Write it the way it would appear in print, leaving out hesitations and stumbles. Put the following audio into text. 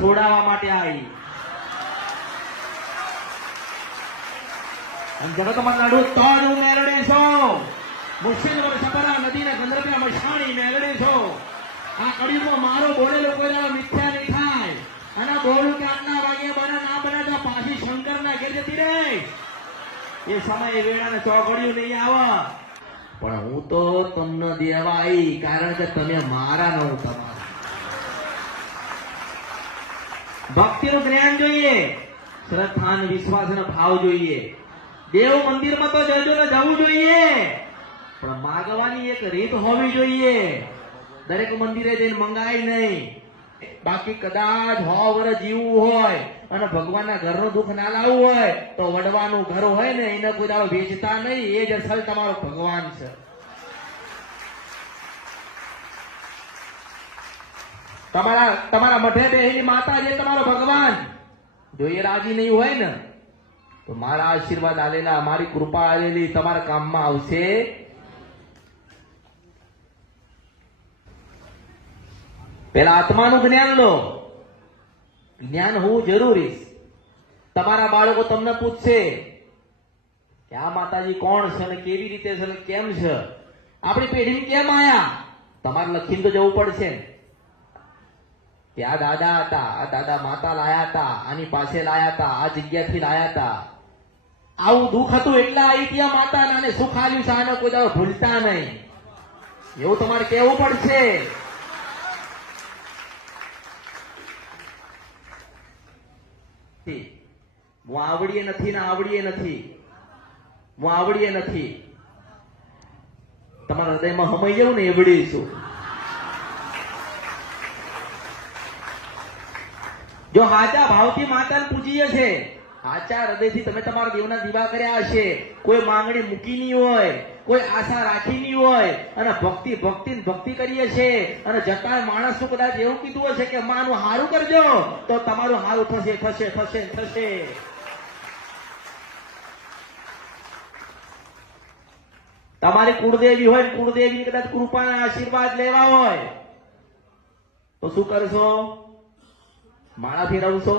છોડાવવા માટે આવી. અને જગતમાં લડું તો જ હું મેળડે છો. મુશ્કેલ વર્ષ સપરા નદીના ગંધર્વ્યા મશાણી મેળડે છો. આ કળિયુગમાં મારો બોલેલો કોઈ દાડો મિથ્યા નહીં થાય. અને બોલું કે આટલા વાગે બના ના બનાતા પાછી શંકરના ઘેર જતી રહે. એ સમયે વેળાને ચોઘડિયું નહીં આવે. પણ હું તો તમને દેવા આવી, કારણ કે તમે મારા ન તમારા. ભક્તિનું જ્ઞાન જોઈએ, શ્રદ્ધા અને વિશ્વાસ અને ભાવ જોઈએ. દેવ મંદિરમાં તો જજો ને જવું જોઈએ, પણ માગવાની એક રીત હોવી જોઈએ. દરેક મંદિરે જઈને મંગાય નહીં. બાકી કદાચ 100 વર્ષ જીવવું હોય અને ભગવાનના ઘરનું દુઃખ ના લાવવું હોય તો વડવાનું ઘર હોય ને એને કોઈ દાડો વેચતા નહીં. એ જ અસલ તમારો ભગવાન છે. તમારા મઠે બેહેલી માતા જે તમારો ભગવાન જો એ રાજી નહીં હોય ને તો મારા આશીર્વાદ આલેલા, મારી કૃપા આલેલી તમારા કામમાં આવશે. પેલા આત્માનું જ્ઞાન લો. જ્ઞાન હોવું જરૂરી. તમારા બાળકો તમને પૂછશે કે આ માતાજી કોણ છે ને કેવી રીતે છે ને કેમ છે, આપણી પેઢી કેમ આયા, તમારે લખીને તો જવું પડશે. કે આ દાદા હતા, આ દાદા માતા લાયા હતા, આની પાસે લાયા હતા, આ જગ્યાથી લાયા હતા, આવું દુઃખ હતું એટલે આવી ત્યાં માતા આને સુખ આલ્યું છે, આને કોઈ દાડો ભૂલતા નહીં. એવું તમારે કહેવું પડશે. હું આવડીએ નથી ને આવડીએ નથી, હું આવડીએ નથી. તમારા હૃદયમાં હમાઈ જવું ને એવડી છું. જો હાચા ભાવથી માતાને પૂજીએ છે, હાચા હૃદયથી તમે તમારા દેવના દીવા કર્યા હશે, કોઈ માંગણી મૂકી નહીં હોય, કોઈ આશા રાખી નહીં હોય, અને ભક્તિ કરીએ છે, અને જતા માણસ કદાચ એવું કીધું હશે કે માનું હારું કરજો તો તમારું હારું થશે થશે થશે થશે. તમારી કુળદેવી હોય, કુળદેવી કદાચ કૃપાના આશીર્વાદ લેવા હોય તો શું કરશો? માળા ફેરવશો?